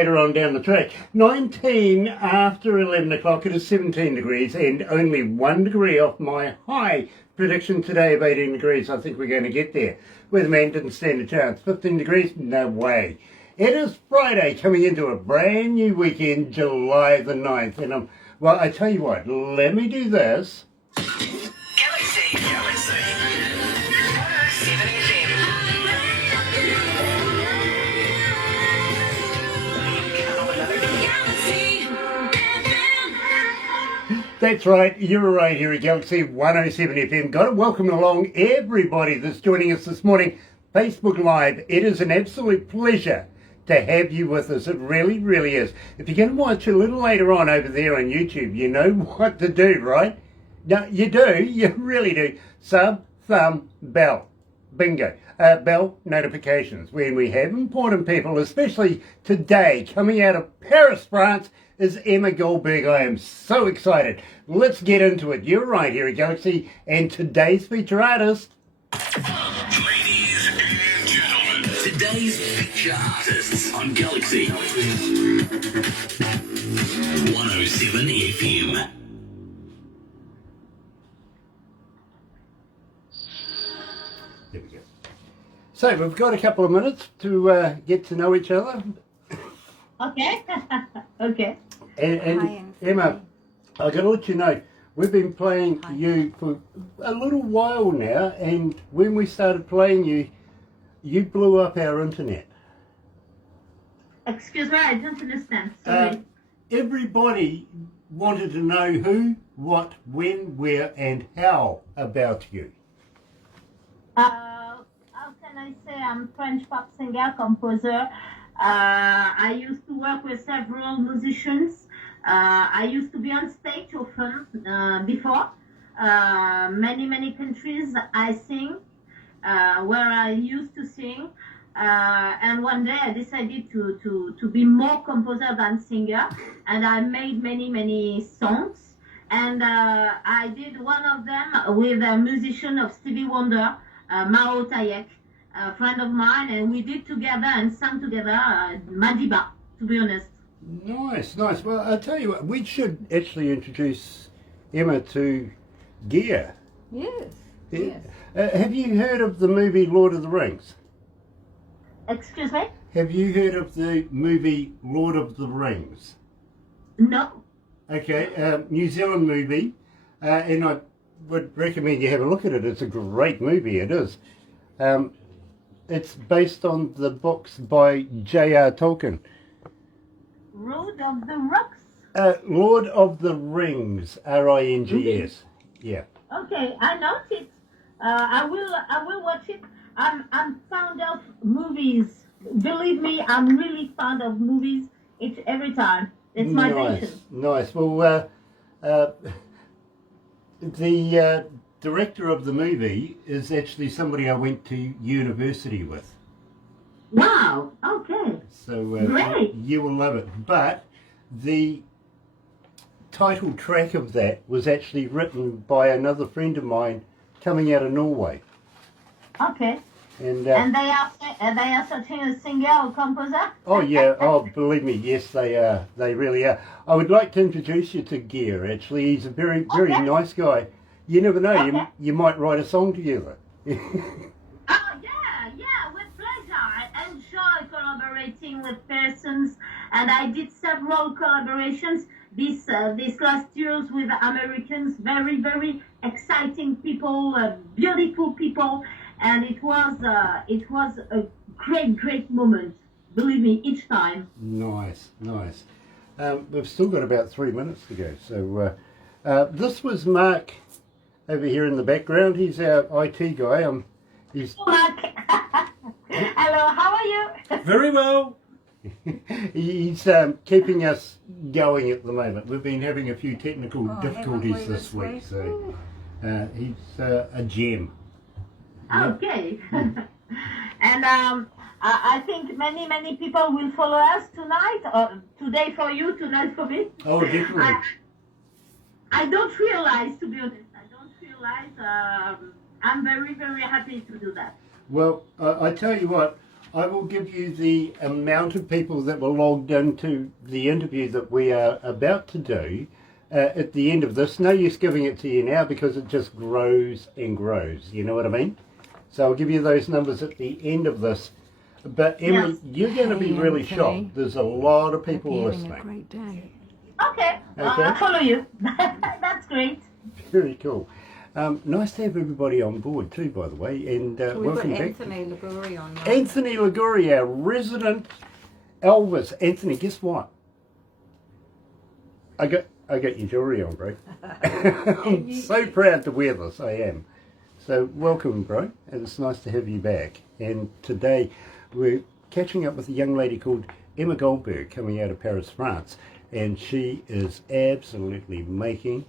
later on down the track. 19 after 11 o'clock, it is 17 degrees and only 1 degree off my high prediction today of 18 degrees. I think we're going to get there. Weatherman didn't stand a chance. 15 degrees? No way. It is Friday, coming into a brand new weekend, July the 9th. And well, I tell you what, let me do this. Galaxy 107fm. That's right, you're right here at Galaxy 107 FM. Got to welcome along everybody that's joining us this morning. Facebook Live, it is an absolute pleasure to have you with us. It really, really is. If you're going to watch a little later on over there on YouTube, you know what to do, right? No, you do. You really do. Sub, thumb, bell. Bingo. Bell notifications. When we have important people, especially today, coming out of Paris, France, is Emma Goldberg. I am so excited. Let's get into it. You're right here at Galaxy, and today's feature artist. Ladies and gentlemen, today's feature artists on Galaxy 107 FM. There we go. So we've got a couple of minutes to get to know each other. Okay. Okay. And Emma, I've got to let you know, we've been playing you for a little while now, and when we started playing you, you blew up our internet. Excuse me, I don't understand. Sorry. Everybody wanted to know who, what, when, where, and how about you. How can I say? I'm French pop singer, composer. I used to work with several musicians. I used to be on stage often before. Many countries I sing, where I used to sing. And one day I decided to be more composer than singer. And I made many songs. And I did one of them with a musician of Stevie Wonder, Otayeck, a friend of mine, and we did together and sang together Madiba, to be honest. Nice. Well, I'll tell you what, we should actually introduce Emma to gear. Yes. Yeah. Have you heard of the movie Lord of the Rings? Excuse me? Have you heard of the movie Lord of the Rings? No. Okay, New Zealand movie, and I would recommend you have a look at it. It's a great movie, it is. It's based on the books by J.R. Tolkien. Road of the Rocks? Lord of the Rings, R-I-N-G-S. Yeah. Okay, I know it. I will watch it. I'm fond of movies. Believe me, I'm really fond of movies. It's every time. It's my passion. Nice. Well, the director of the movie is actually somebody I went to university with. Wow. Okay. So great. You will love it. But the title track of that was actually written by another friend of mine coming out of Norway. Okay. And they are searching a singer or composer? Oh yeah, believe me, yes they are. They really are. I would like to introduce you to Gear, actually. He's a very nice guy. You never know, you might write a song together. Oh yeah, with pleasure. I enjoy collaborating with persons, and I did several collaborations these last years with Americans, very exciting people, beautiful people. And it was a great moment, believe me, each time. Nice. We've still got about 3 minutes to go. So this was Mark over here in the background. He's our IT guy. Mark. Hello, how are you? Very well. He's keeping us going at the moment. We've been having a few technical difficulties this week, so he's a gem. Okay. And I think many people will follow us tonight, or today for you, tonight for me. Oh, definitely. I don't realize, to be honest, I'm very happy to do that. Well, I tell you what, I will give you the amount of people that were logged into the interview that we are about to do at the end of this. No use giving it to you now because it just grows and grows. You know what I mean? So I'll give you those numbers at the end of this. But Emily, you're going to be really shocked. There's a lot of people listening. A great day. Okay, I'll follow you. That's great. Very cool. Nice to have everybody on board too, by the way. And We've got welcome back. Anthony Liguori on. Right? Anthony Liguori, our resident Elvis. Anthony, guess what? I got your jewellery on, bro. I'm so proud to wear this, I am. So welcome, bro, and it's nice to have you back. And today we're catching up with a young lady called Emma Goldberg coming out of Paris, France, and she is absolutely making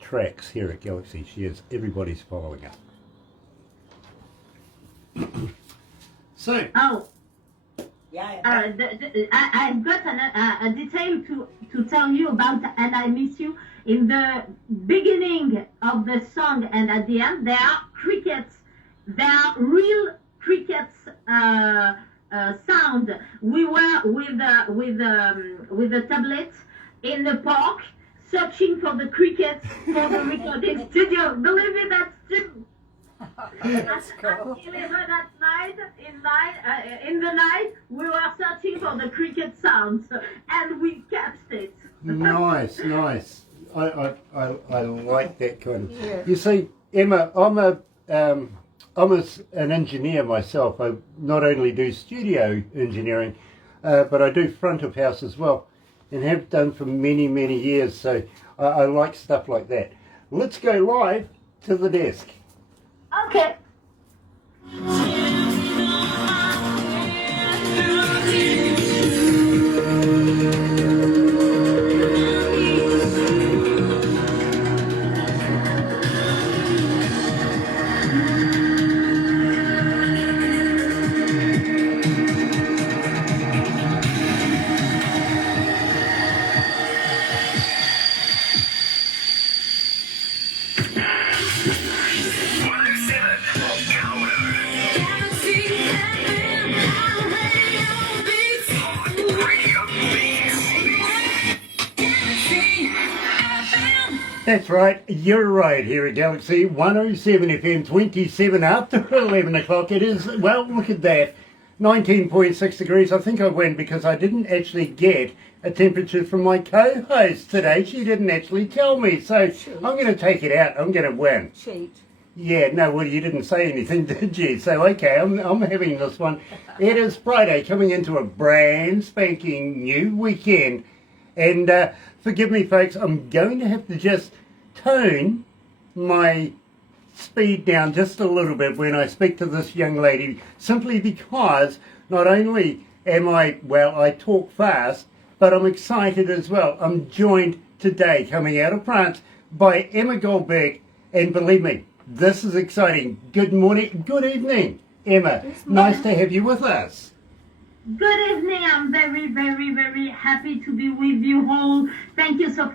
tracks here at Galaxy. She is. Everybody's following her. So. Oh. I've got a detail to tell you about, and I miss you. In the beginning of the song and at the end, there are crickets. There are real crickets sound. We were with a tablet in the park searching for the crickets for the recording studio. Believe me, that's true. That's cool. In the night, we were searching for the cricket sounds, and we kept it. Nice. I like that kind of. Yeah. You see, Emma, I'm an engineer myself. I not only do studio engineering, but I do front of house as well, and have done for many years. So I like stuff like that. Let's go live to the desk. Okay. That's right, you're right here at Galaxy 107 FM 27 after 11 o'clock. It is, well, look at that, 19.6 degrees. I think I win because I didn't actually get a temperature from my co-host today. She didn't actually tell me, so I'm going to take it out. I'm going to win. Cheat. Yeah, no, well, you didn't say anything, did you? So, okay, I'm having this one. It is Friday, coming into a brand spanking new weekend. And forgive me, folks, I'm going to have to just tone my speed down just a little bit when I speak to this young lady, simply because not only am I talk fast, but I'm excited as well. I'm joined today, coming out of France, by Emma Goldberg, and believe me, this is exciting. Good morning, good evening, Emma. Nice to have you with us. Good evening. I'm very happy to be with you all. Thank you so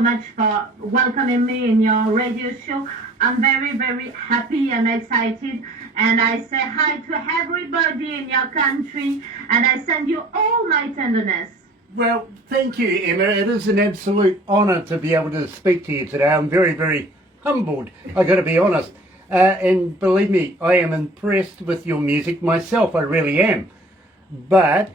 much for welcoming me in your radio show. I'm very happy and excited, and I say hi to everybody in your country, and I send you all my tenderness. Well, thank you, Emma. It is an absolute honour to be able to speak to you today. I'm very humbled, I got to be honest. And believe me, I am impressed with your music myself. I really am. But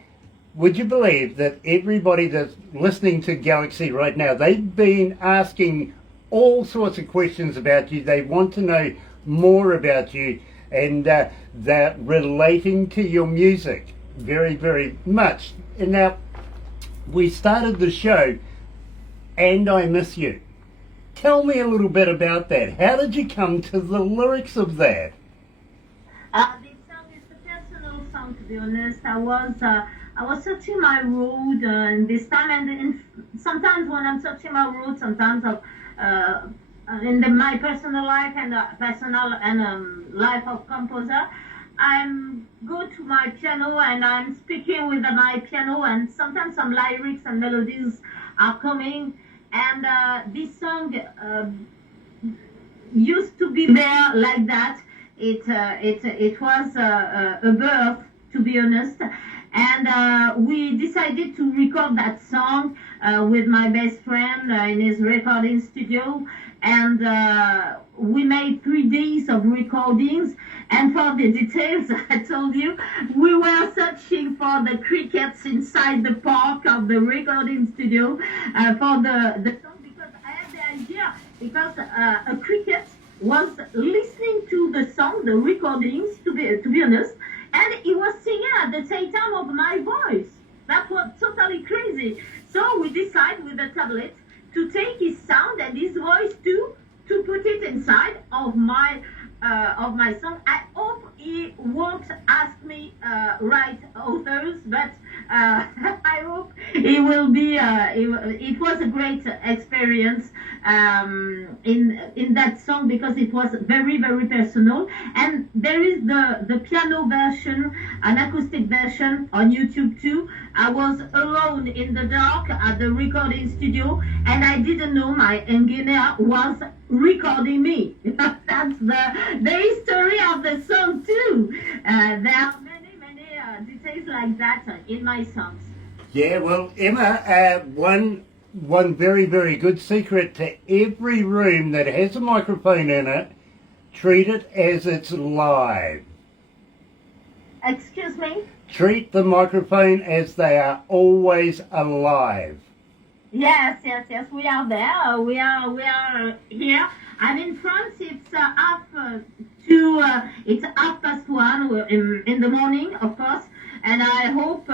would you believe that everybody that's listening to Galaxy right now, they've been asking all sorts of questions about you. They want to know more about you, and they're relating to your music very much. And now, we started the show, And I Miss You. Tell me a little bit about that. How did you come to the lyrics of that? This song is a personal song, to be honest. I was searching my road in this time, and sometimes when I'm searching my road, sometimes in my personal life and life of composer, I go to my piano and I'm speaking with my piano, and sometimes some lyrics and melodies are coming. And this song used to be there like that. It was a birth to be honest. And we decided to record that song with my best friend in his recording studio. And we made 3 days of recordings. And for the details, I told you, we were searching for the crickets inside the park of the recording studio for the song, because I had the idea, because a cricket was listening to the song, the recordings, to be honest, and he was singing at the same time of my voice. That was totally crazy. So we decided with the tablet to take his sound and his voice too, to put it inside of my song. I hope he won't ask me write authors, but I hope he will be. It was a great experience in that song, because it was very, very personal. And there is the piano version, an acoustic version on YouTube too. I was alone in the dark at the recording studio, and I didn't know my engineer was recording me. That's the history of the song too. There are many details like that in my songs. Yeah, well, Emma, one very, very good secret to every room that has a microphone in it: treat it as it's live. Excuse me? Treat the microphone as they are always alive. Yes, we are there. We are here. And in France, it's it's 1:30 in the morning, of course. And I hope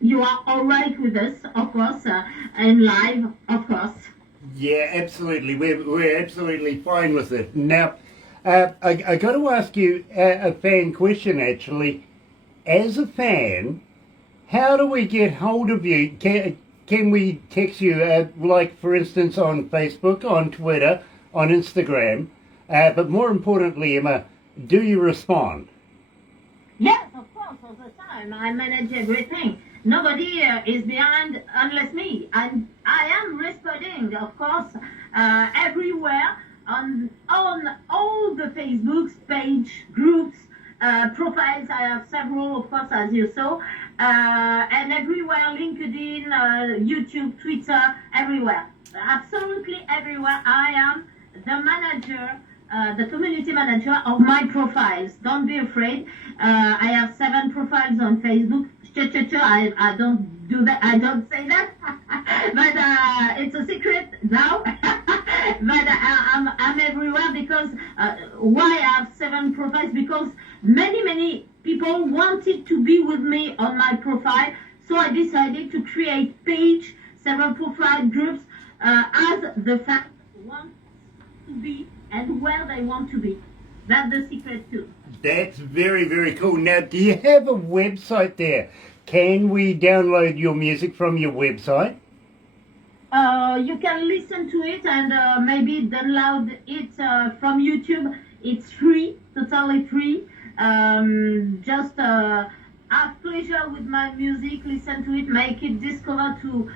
you are all right with us, of course, and live, of course. Yeah, absolutely. We're absolutely fine with it. Now, I got to ask you a fan question, actually. As a fan, how do we get hold of you? Can we text you, like, for instance, on Facebook, on Twitter, on Instagram? But more importantly, Emma, do you respond? Yes, of course, all the time. I manage everything. Nobody is behind unless me. And I am responding, of course, everywhere, on all the Facebook's page, groups, profiles. I have several, of course, as you saw. And everywhere, LinkedIn, YouTube, Twitter, everywhere. Absolutely everywhere. I am the manager, the community manager of my profiles. Don't be afraid. I have 7 profiles on Facebook. I don't do that. I don't say that. But it's a secret now. But I'm everywhere, because why I have 7 profiles? Because many people wanted to be with me on my profile. So I decided to create page, several profile groups, as the fans want to be and where they want to be. That's the secret too. That's very, very cool. Now, do you have a website there? Can we download your music from your website? You can listen to it and maybe download it from YouTube. It's free, totally free. Just have pleasure with my music, listen to it, make it discover to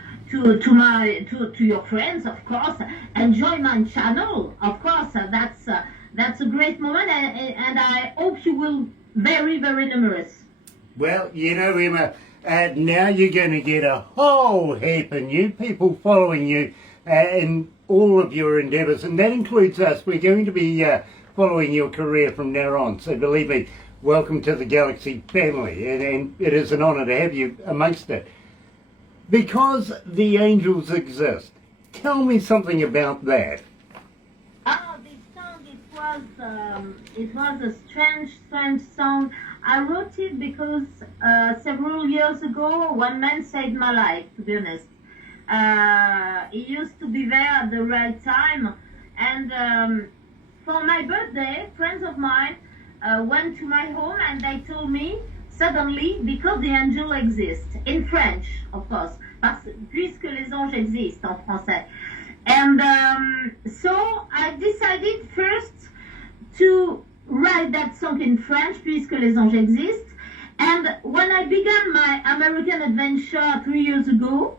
your friends, of course. Enjoy my channel, of course. That's a great moment, and I hope you will very, very numerous. Well, you know, Emma, now you're going to get a whole heap of new people following you in all of your endeavours, and that includes us. We're going to be following your career from now on, so believe me, welcome to the Galaxy family, and it is an honour to have you amongst it. Because the angels exist, tell me something about that. This song, it was a strange song. I wrote it because several years ago, one man saved my life, to be honest. He used to be there at the right time. And for my birthday, friends of mine went to my home and they told me, suddenly, because the angel exists, in French, of course, puisque les anges existent en français. And so I decided first to write that song in French, puisque les anges existent. And when I began my American adventure 3 years ago,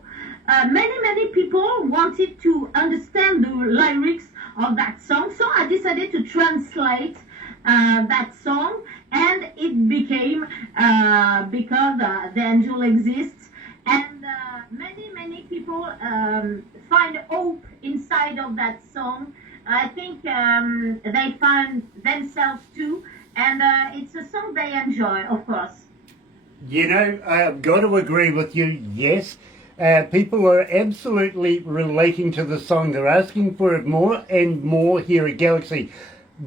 many people wanted to understand the lyrics of that song. So I decided to translate that song and it became because the angel exists, and many people find hope inside of that song. I think they find themselves too, and it's a song they enjoy, of course. You know, I've got to agree with you, yes. People are absolutely relating to the song. They're asking for it more and more here at Galaxy.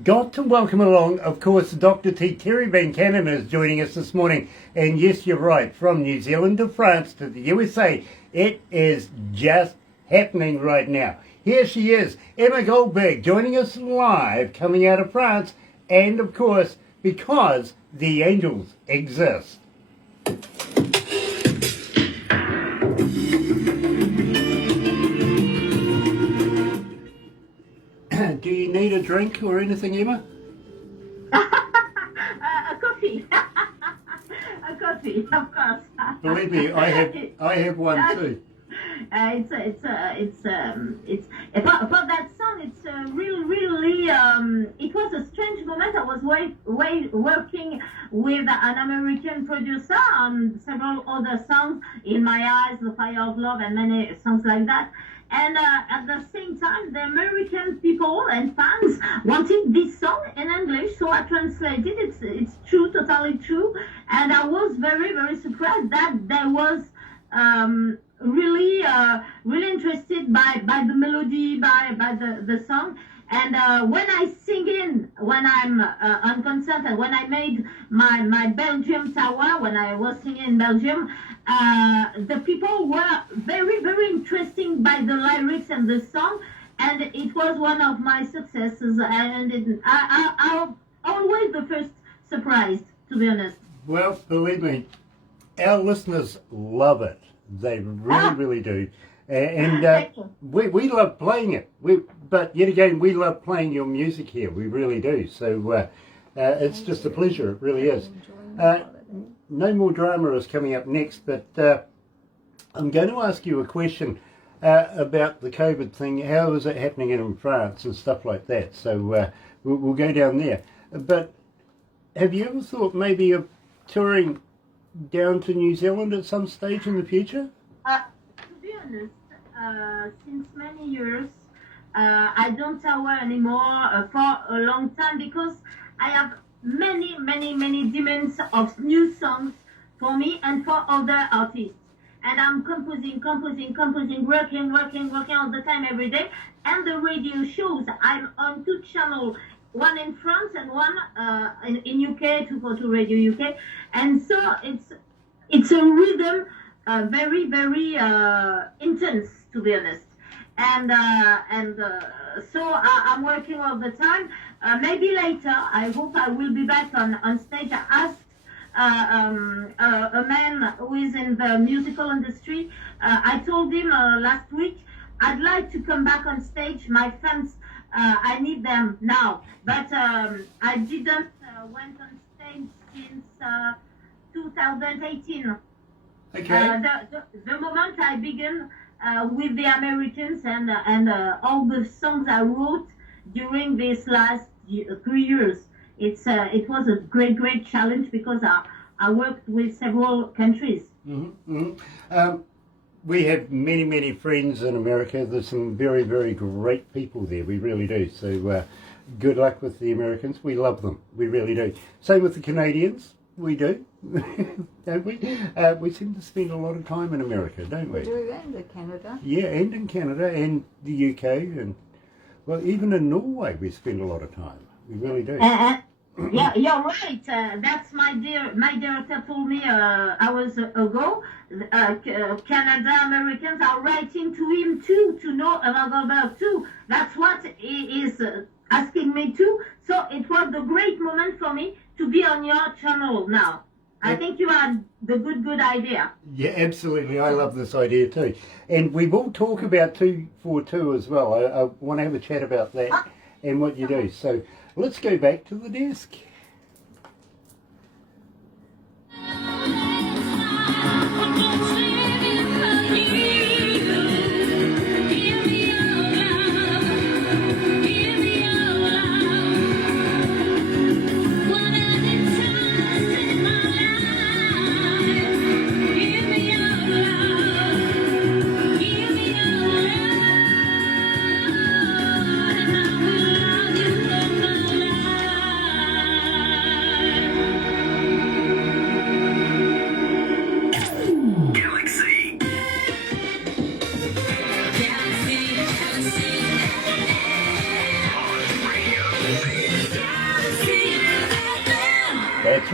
Got to welcome along, of course, Dr. Teissedre is joining us this morning. And yes, you're right, from New Zealand to France to the USA, it is just happening right now. Here she is, Emma Goldberg, joining us live, coming out of France, and of course, because the angels exist. Do you need a drink or anything, Emma? A coffee. A coffee, of course. Believe me, I have one too. It's about that song. It's really. It was a strange moment. I was working with an American producer on several other songs, In My Eyes, The Fire of Love, and many songs like that. And at the same time, the American people and fans wanted this song in English, so I translated. It's true, totally true. And I was very surprised that there was really interested by the melody, by the song. And when I sing in, when I'm on concert, and when I made my Belgium tour, when I was singing in Belgium, the people were very interested by the lyrics and the song, and it was one of my successes. And I'm always the first surprised, to be honest. Well, believe me, our listeners love it. They really do. And we love playing it. But yet again, we love playing your music here. We really do. So it's just a pleasure. It really is. No More Drama is coming up next, but I'm going to ask you a question about the COVID thing. How is it happening in France and stuff like that? So we'll go down there. But have you ever thought maybe of touring down to New Zealand at some stage in the future? To be honest, since many years, I don't tour anymore for a long time because I have many demands of new songs for me and for other artists. And I'm composing, working all the time, every day. And the radio shows, I'm on 2 channels, one in France and one in UK, to go to Radio UK. And so it's a rhythm very intense, to be honest. And so I'm working all the time. Maybe later, I hope I will be back on stage. I asked a man who is in the musical industry. I told him last week, I'd like to come back on stage. My fans, I need them now. But I didn't went on stage since 2018. Okay. The moment I began with the Americans and all the songs I wrote during these last 3 years, it was a great challenge because I worked with several countries. We have many friends in America. There's some very great people there. We really do. So good luck with the Americans. We love them. We really do. Same with the Canadians. We do, don't we? We seem to spend a lot of time in America, don't we? We do, and in Canada. Yeah, and in Canada and the UK, and well, even in Norway we spend a lot of time. We really do. Yeah, you're right. That's my director told me hours ago. Canada Americans are writing to him too, to know about Goldberg too. That's what he is asking me too. So it was a great moment for me to be on your channel now. I think you had the good idea. Yeah, absolutely. I love this idea too. And we will talk about 242 as well. I want to have a chat about that and what you do. So let's go back to the desk.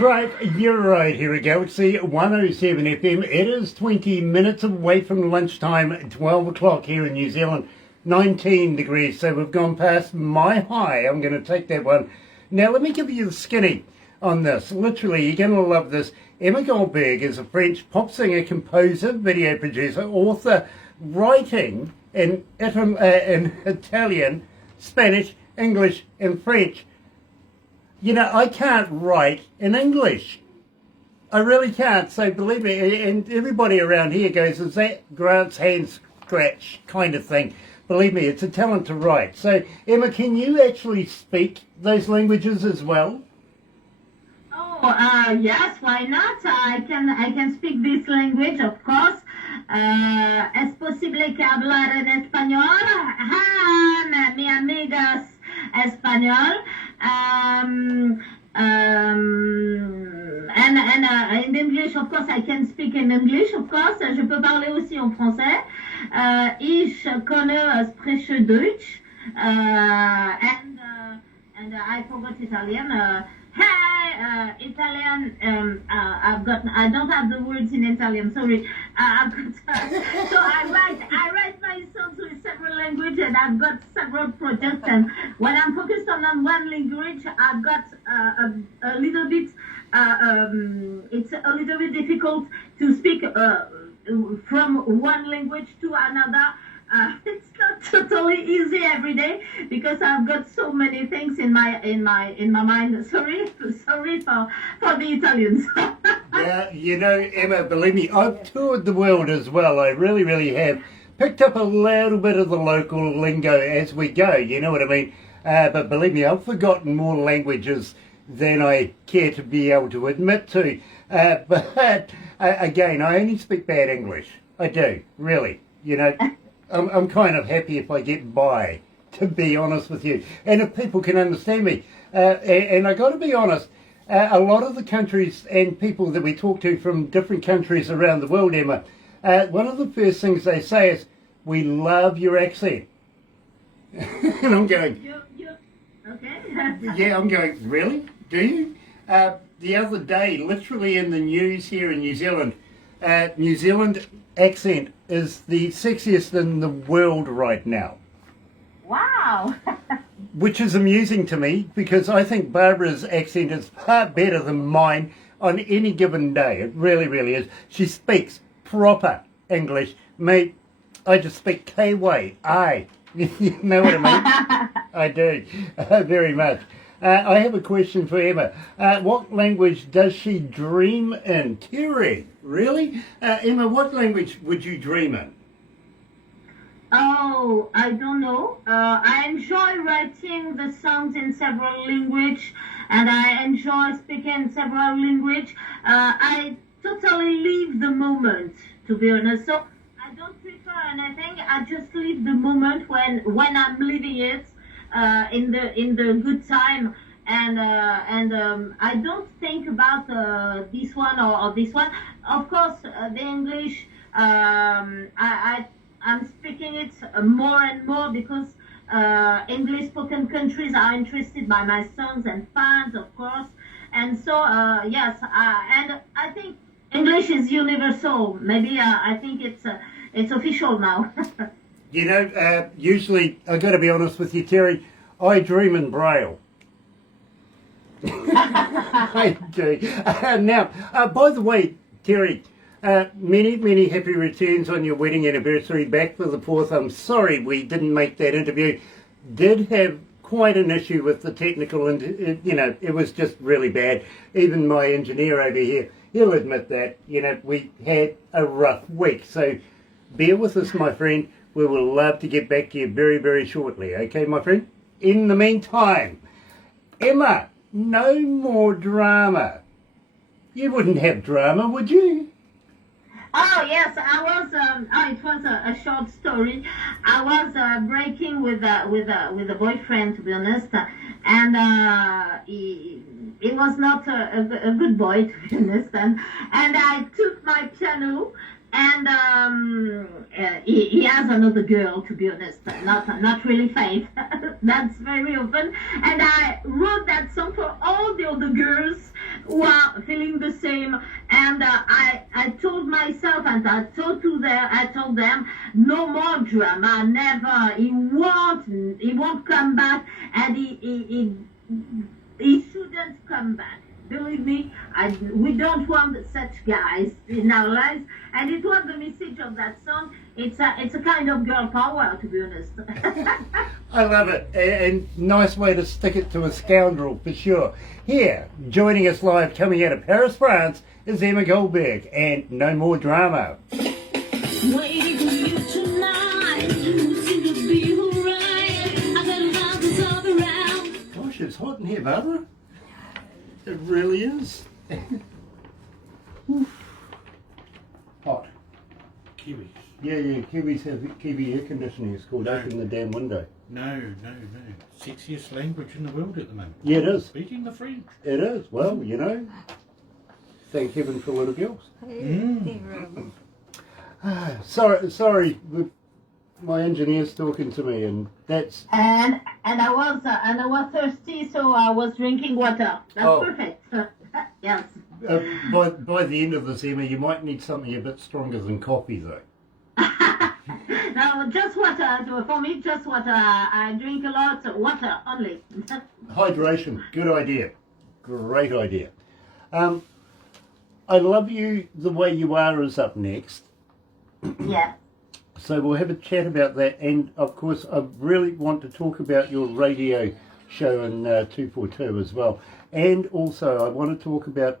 right, you're right. Here we go. It's the 107 FM. It is 20 minutes away from lunchtime, 12 o'clock here in New Zealand. 19 degrees, so we've gone past my high. I'm going to take that one. Now, let me give you the skinny on this. Literally, you're going to love this. Emma Goldberg is a French pop singer, composer, video producer, author, writing in Italian, Spanish, English, and French. You know, I can't write in English. I really can't. So believe me, and everybody around here goes, is that Grant's hand scratch kind of thing? Believe me, it's a talent to write. So, Emma, can you actually speak those languages as well? Oh, yes, why not? I can speak this language, of course. Es posible que hablar en español. Ah, mi amigas español. And in English, of course, I can speak in English, of course. Je peux parler aussi en français. Ich kann spreche Deutsch. And I forgot Italian. Hey, Italian. I don't have the words in Italian. Sorry. I've got. So I write my songs with several languages, and I've got several projects. And when I'm focused on one language, I've got a little bit. It's a little bit difficult to speak from one language to another. It's not totally easy every day because I've got so many things in my mind. Sorry for the Italians. Yeah, you know, Emma, believe me, I've toured the world as well. I really, really have. Picked up a little bit of the local lingo as we go, you know what I mean? But believe me, I've forgotten more languages than I care to be able to admit to. But again, I only speak bad English. I do, really. You know, I'm kind of happy if I get by, to be honest with you. And if people can understand me. And I got to be honest, a lot of the countries and people that we talk to from different countries around the world, Emma, one of the first things they say is, we love your accent. And I'm going, Okay. yeah, I'm going, really? Do you? The other day, literally in the news here in New Zealand accent is the sexiest in the world right now. Wow. Which is amusing to me because I think Barbara's accent is far better than mine on any given day. It really, really is. She speaks proper English. Mate, I just speak K-way. You know what I mean? I do, very much. I have a question for Emma. What language does she dream in? Terry, really? Emma, what language would you dream in? Oh, I don't know. I enjoy writing the songs in several languages, and I enjoy speaking several languages. I totally live the moment, to be honest. So I don't prefer anything. I just live the moment when I'm living it in the good time, and I don't think about this one or this one. Of course, the English. I'm speaking it more and more because English-spoken countries are interested by my songs and fans, of course. And so, yes, and I think English is universal. Maybe I think it's official now. You know, usually, I've got to be honest with you, Terry, I dream in Braille. I do. Now, by the way, Terry, many happy returns on your wedding anniversary, back for the 4th. I'm sorry we didn't make that interview. Did have quite an issue with the technical, and you know, it was just really bad. Even my engineer over here, he'll admit that. You know, we had a rough week. So bear with us, my friend. We will love to get back to you very, very shortly. Okay, my friend? In the meantime, Emma, no more drama. You wouldn't have drama, would you? Oh yes, I was. It was a short story. I was breaking with a boyfriend, to be honest, and he was not a good boy, to be honest. And I took my piano, and he has another girl, to be honest. Not really Faith. That's very often. And I wrote that song for all the other girls. who are feeling the same. And I told myself, and I told them, no more drama, never. He won't come back, and he shouldn't come back. Believe me, we don't want such guys in our lives, and it was the message of that song. It's a kind of girl power, to be honest. I love it, and nice way to stick it to a scoundrel for sure. Here, joining us live, coming out of Paris, France, is Emma Goldberg, and No More Drama. Waiting for you tonight. You seem to be alright. I got mountains all around. Gosh, it's hot in here, Barbara. It really is. Hot. Kiwi. Yeah, Kiwis have Kiwi air conditioning. It's called Open the Damn Window. No. Sexiest language in the world at the moment. Yeah, it is. Speaking the French. It is. Well, you know, thank heaven for little girls. Sorry, my engineer's talking to me, and that's. And I was thirsty, so I was drinking water. That's perfect. Yes. By the end of this, Emma, you might need something a bit stronger than coffee, though. No, just water. For me, just water. I drink a lot of water only. Hydration, good idea. Great idea. I Love You The Way You Are is up next. Yeah. So we'll have a chat about that, and of course I really want to talk about your radio show in 242 as well, and also I want to talk about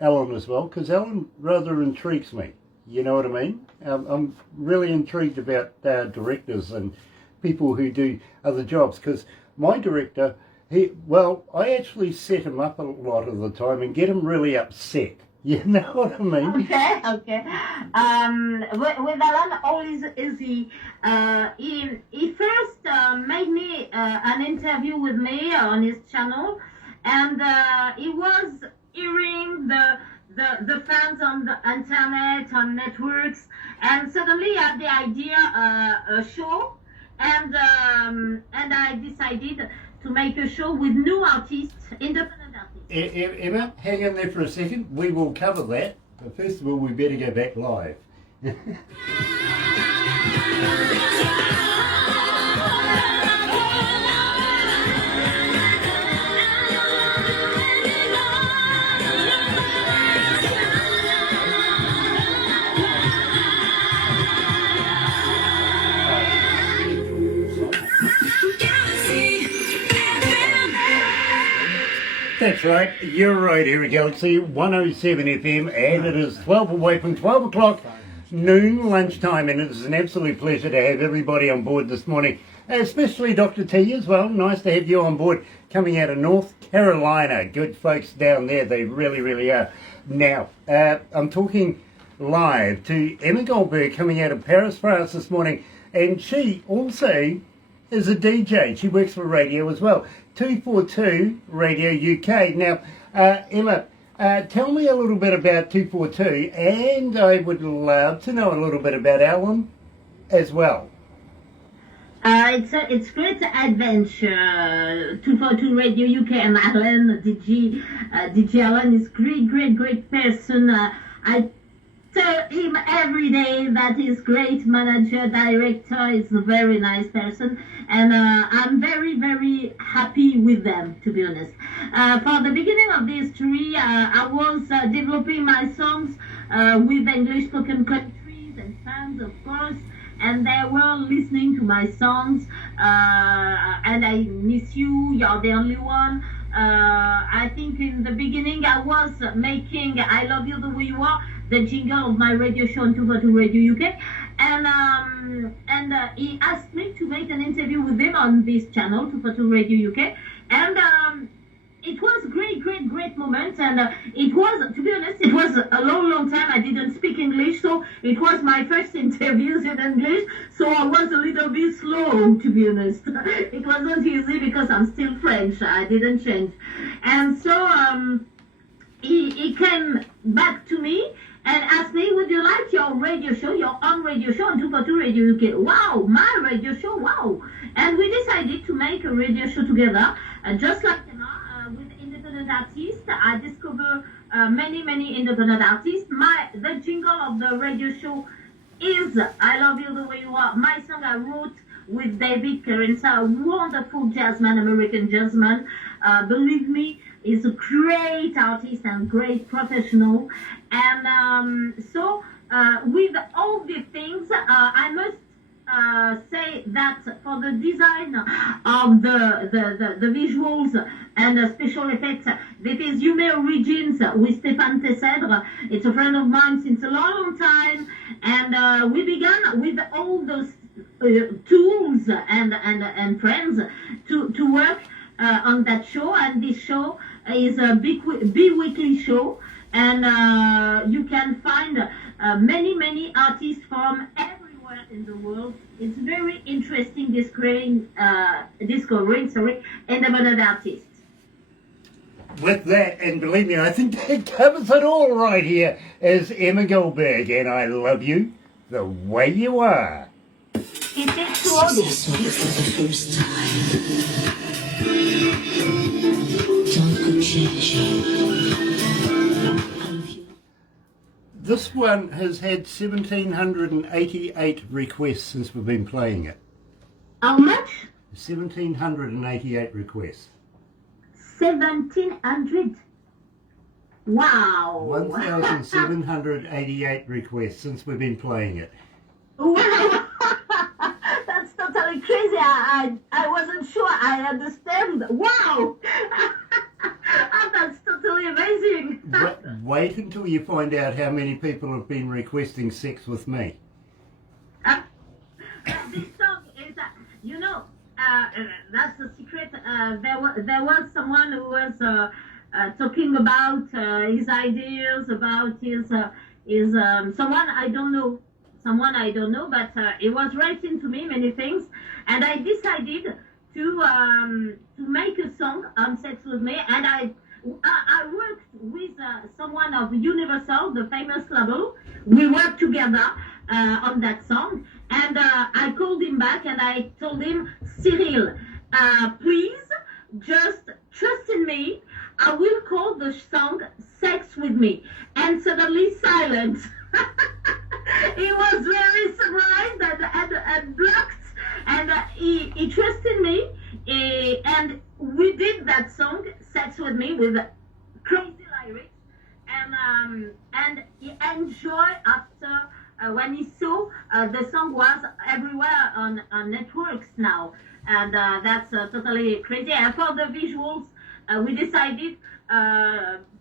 Alan as well, because Alan rather intrigues me, you know what I mean? I'm really intrigued about directors and people who do other jobs, because my director, I actually set him up a lot of the time and get him really upset. You know what I mean? Okay. With Alan, all is easy. He first made me an interview with me on his channel, and he was hearing the fans on the internet, on networks, and suddenly he had the idea a show, and I decided to make a show with new artists, independent artists. Emma, hang in there for a second. We will cover that. But first of all, we better go back live. That's right, you're right here at Galaxy 107 FM, and it is 12 away from 12 o'clock, noon lunchtime, and it is an absolute pleasure to have everybody on board this morning, especially Dr. T as well. Nice to have you on board, coming out of North Carolina. Good folks down there, they really, really are. Now, I'm talking live to Emma Goldberg, coming out of Paris, France this morning, and she also is a DJ. She works for radio as well. 242 Radio UK. Now, Emma, tell me a little bit about 242, and I would love to know a little bit about Alan as well. It's great adventure. 242 Radio UK and Alan, DJ Alan is great person. I tell him every day that he's great manager, director, is a very nice person, and I'm very happy with them, to be honest. For the beginning of the history, I was developing my songs with English spoken countries and fans, of course, and they were listening to my songs, and I Miss You, You're the Only One. I think in the beginning I was making I Love You The Way You Are, the jingle of my radio show on 242 Radio UK, and he asked me to make an interview with him on this channel, 242 Radio UK, and it was great moment, and it was, to be honest, it was a long time I didn't speak English, so it was my first interviews in English, so I was a little bit slow, to be honest. It wasn't easy because I'm still French, I didn't change, and so he came back to me and asked me, would you like your radio show, your own radio show on 242 Radio UK? Wow, my radio show, wow. And we decided to make a radio show together, just like with independent independent artists. I discover many independent artists. The jingle of the radio show is I Love You the Way You Are. My song I wrote with David Carranza, a wonderful jazzman, American jazzman. Believe me, he's a great artist and great professional. And so with all these things, I must say that for the design of the visuals and the special effects, this is Yume Origins with Stephane Teissedre. It's a friend of mine since a long time, and we began with all those tools and friends to work on that show. And this show is a bi-weekly show, and you can find many artists from everywhere in the world. It's very interesting discovering independent artists. With that, and believe me, I think that covers it all right here, is Emma Goldberg, and I Love You the Way You Are. It takes to all this. For the first time. Don't change. This one has had 1,788 requests since we've been playing it. How much? 1,788 requests. 1,700. Wow. 1,788 requests since we've been playing it. Wow. That's totally crazy. I wasn't sure I understand. Wow. That's totally amazing. Wait until you find out how many people have been requesting sex with me. This song is, that's the secret. There was someone who was talking about his ideas, about his someone I don't know, but he was writing to me many things, and I decided to make a song on sex with me, and I worked with someone of Universal, the famous label. We worked together on that song, and I called him back and I told him, Cyril, please just trust in me. I will call the song Sex With Me. And suddenly silence. He was very surprised and blocked, and he trusted me, and we did that song Sex With Me with crazy lyrics, and he enjoyed after when he saw the song was everywhere on networks now, and that's totally crazy. And for the visuals, we decided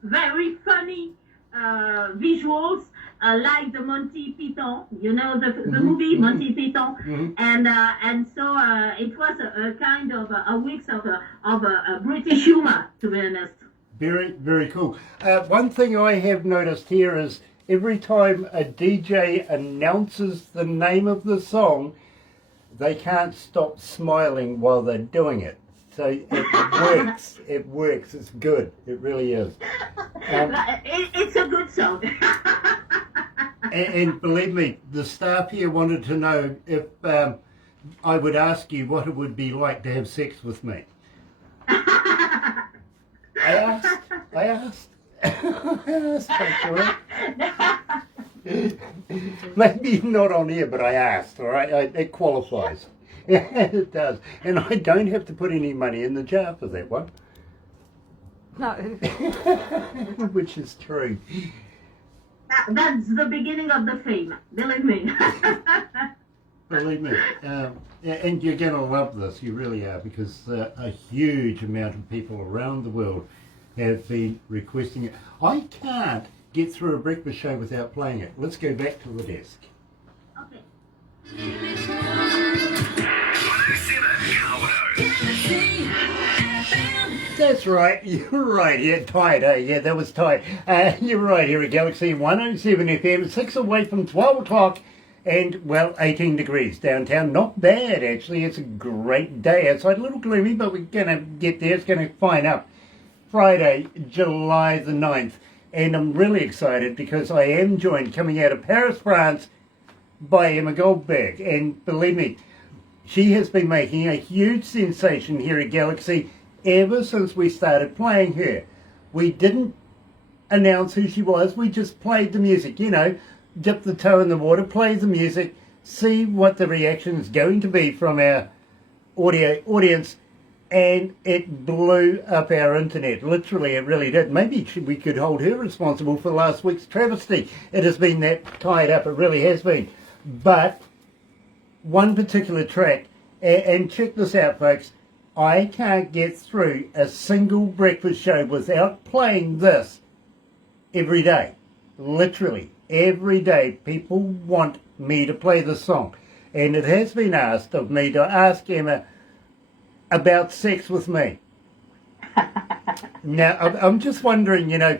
very funny visuals, like the Monty Python, the movie Monty Python, and so it was a kind of a mix of a British humor, to be honest. Very, very cool. One thing I have noticed here is every time a DJ announces the name of the song, they can't stop smiling while they're doing it. So it works. It works. It's good. It really is. It's a good song. And believe me, the staff here wanted to know if I would ask you what it would be like to have sex with me. I asked, actually. Maybe not on here, but I asked, all right? It qualifies. It does. And I don't have to put any money in the jar for that one. No. Which is true. That's the beginning of the fame, believe me. Believe me. And you're going to love this, you really are, because a huge amount of people around the world have been requesting it. I can't get through a breakfast show without playing it. Let's go back to the desk. Okay. That's right, you're right, yeah, tight, yeah, that was tight. You're right, here at Galaxy 107 FM, 6 away from 12 o'clock, and, well, 18 degrees downtown. Not bad, actually, it's a great day outside, a little gloomy, but we're going to get there, it's going to fine up. Friday, July the 9th, and I'm really excited because I am joined, coming out of Paris, France, by Emma Goldberg, and believe me, she has been making a huge sensation here at Galaxy ever since we started playing her. We didn't announce who she was. We just played the music, you know, dip the toe in the water, play the music, see what the reaction is going to be from our audience, and it blew up our internet. Literally, it really did. Maybe we could hold her responsible for last week's travesty. It has been that tied up, it really has been. But one particular track, and check this out, folks, I can't get through a single breakfast show without playing this every day. Literally, every day people want me to play this song. And it has been asked of me to ask Emma about Sex With Me. Now, I'm just wondering, you know,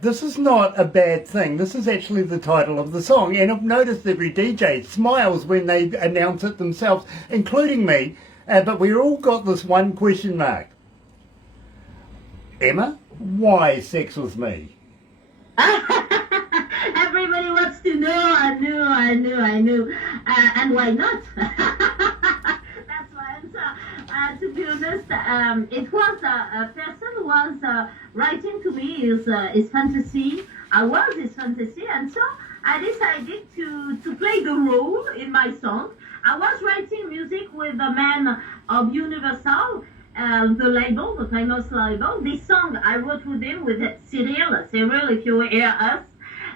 this is not a bad thing. This is actually the title of the song. And I've noticed every DJ smiles when they announce it themselves, including me. But we all got this one question mark. Emma, why Sex With Me? Everybody wants to know. I knew. And why not? That's my answer. To be honest, it was a person who was writing to me his fantasy. I was his fantasy, and so I decided to play the role in my song. I was writing music with a man of Universal, the label, the famous label. This song I wrote with him, with Cyril. Cyril, if you hear us,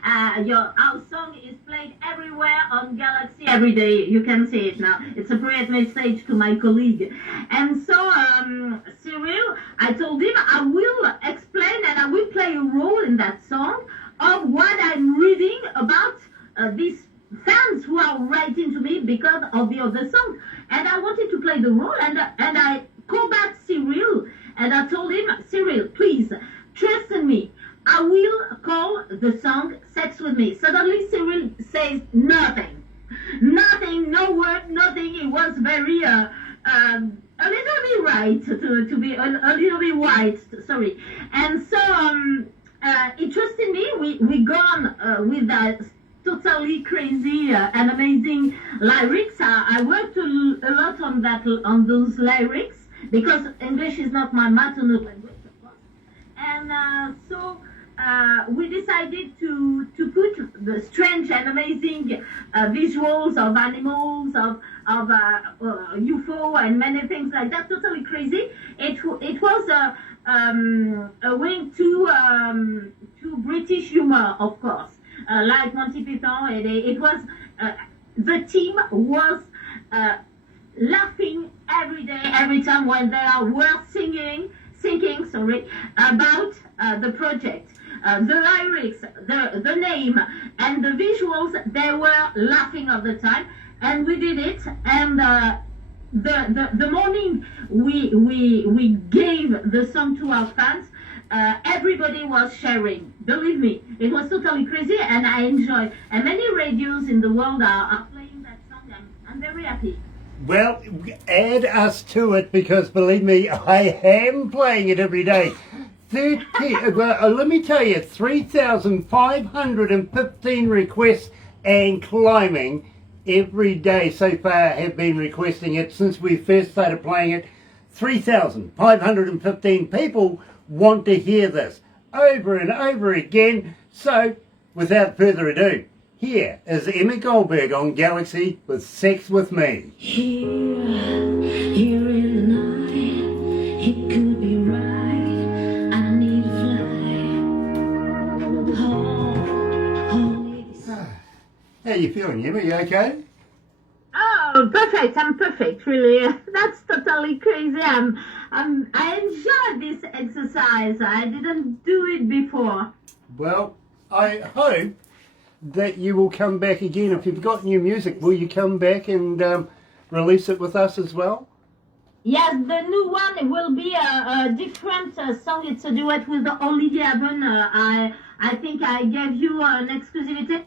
our song is played everywhere on Galaxy every day. You can see it now. It's a great message to my colleague. And so, Cyril, I told him I will explain and I will play a role in that song of what I'm reading about these fans who are writing to me because of the other song. And I wanted to play the role, and I called back Cyril, and I told him, Cyril, please, trust in me. I will call the song Sex With Me. Suddenly Cyril says nothing. Nothing, no word, nothing. It was very, a little bit right, to be a little bit white, sorry. And so, he trusted me. We gone with that totally crazy and amazing lyrics. I worked a lot on those lyrics, because English is not my maternal language, of course. And so we decided to put the strange and amazing visuals of animals, of UFO and many things like that, totally crazy. It was a wink to British humor, of course. Like Monty Python, it was, the team was laughing every day, every time when they were singing, about the project. The lyrics, the name, and the visuals, they were laughing all the time, and we did it. And the morning we gave the song to our fans, everybody was sharing. Believe me, it was totally crazy, and I enjoy. And many radios in the world are playing that song, and I'm very happy. Well, add us to it, because believe me, I am playing it every day. Let me tell you, 3,515 requests and climbing every day so far have been requesting it since we first started playing it. 3,515 people want to hear this over and over again. So, without further ado, here is Emma Goldberg on Galaxy with Sex With Me. Here in the night, it could be right. I need to fly. How you feeling, Emma? You okay? Oh, perfect! I'm perfect, really. That's totally crazy. I enjoyed this exercise. I didn't do it before. Well, I hope that you will come back again. If you've got new music, will you come back and release it with us as well? Yes, the new one will be a different song. It's a duet with Olivier Aven. I think I gave you an exclusivity.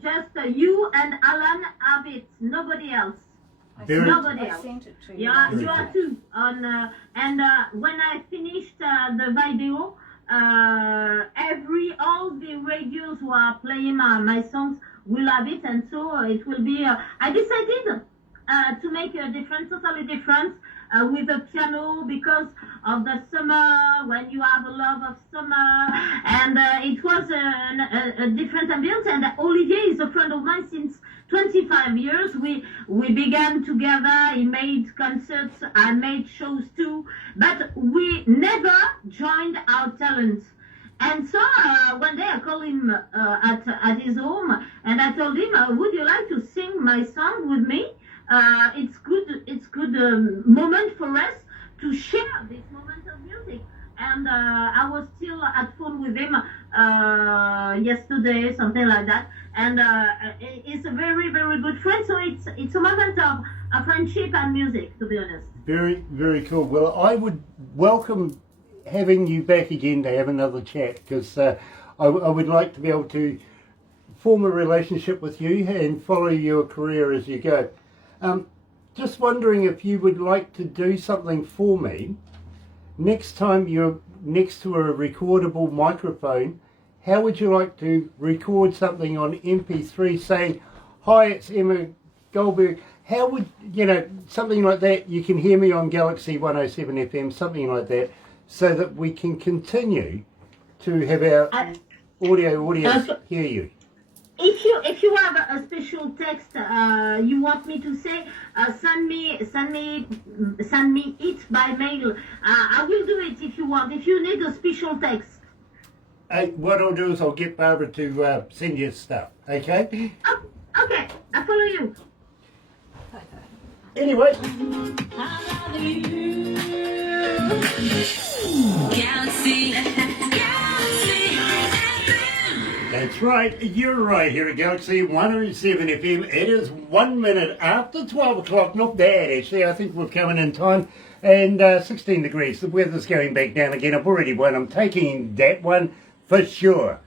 Just you and Alan have it. Nobody else. Nobody else. Sent it to you. Yeah, you are too. And when I finished the video, all the radios who are playing my songs will have it, and so it will be. I decided to make a different, totally different, with the piano because of the summer, when you have a love of summer, and it was a different ambience. And Olivier is a friend of mine since 25 years. We began together. He made concerts. I made shows too, but we never joined our talents. And so one day I called him at his home, and I told him, "Would you like to sing my song with me? It's good moment for us to share this moment of music." And I was still at phone with him yesterday, something like that. And he's a very, very good friend. So it's a moment of friendship and music, to be honest. Very, very cool. Well, I would welcome having you back again to have another chat, because I would like to be able to form a relationship with you and follow your career as you go. Just wondering if you would like to do something for me. Next time you're next to a recordable microphone, how would you like to record something on MP3 saying, "Hi, it's Emma Goldberg." How would, something like that? You can hear me on Galaxy 107 FM, something like that, so that we can continue to have our audience hear you. If you have a special text you want me to say, send me it by mail. I will do it if you want. If you need a special text. What I'll do is I'll get Barbara to send you stuff. Okay. Oh, okay, I follow you. Anyway. Galaxy. That's right, you're right here at Galaxy 107 FM. It is 1 minute after 12 o'clock. Not bad, actually. I think we're coming in time. And 16 degrees. The weather's going back down again. I've already won. I'm taking that one for sure.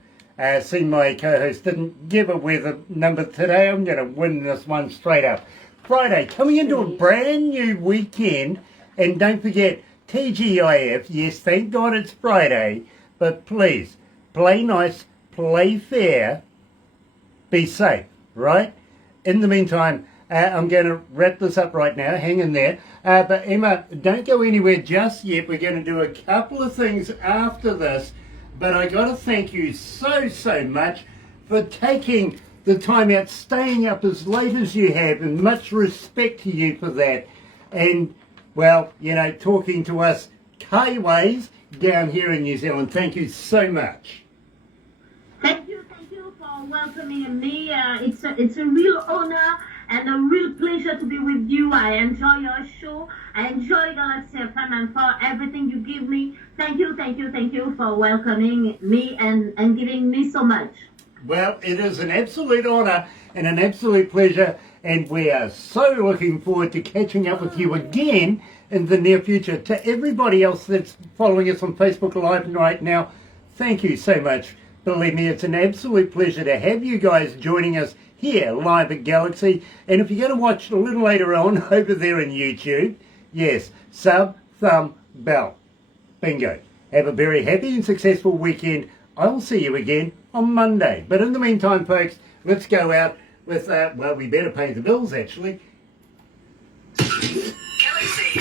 See, my co-host didn't give a weather number today. I'm going to win this one straight up. Friday, coming into a brand new weekend. And don't forget, TGIF. Yes, thank God it's Friday. But please, play nice. Play fair, be safe, right? In the meantime, I'm going to wrap this up right now. Hang in there. But Emma, don't go anywhere just yet. We're going to do a couple of things after this. But I got to thank you so much for taking the time out, staying up as late as you have, and much respect to you for that. And, well, talking to us Kaiways down here in New Zealand. Thank you so much. Thank you for welcoming me. It's a real honor and a real pleasure to be with you. I enjoy your show. I enjoy Galaxy FM and for everything you give me. Thank you for welcoming me and giving me so much. Well, it is an absolute honor and an absolute pleasure, and we are so looking forward to catching up with you again in the near future. To everybody else that's following us on Facebook Live right now, thank you so much. Believe me, it's an absolute pleasure to have you guys joining us here live at Galaxy. And if you're going to watch a little later on over there in YouTube, yes, sub, thumb, bell. Bingo. Have a very happy and successful weekend. I will see you again on Monday. But in the meantime, folks, let's go out with, well, we better pay the bills, actually. Galaxy.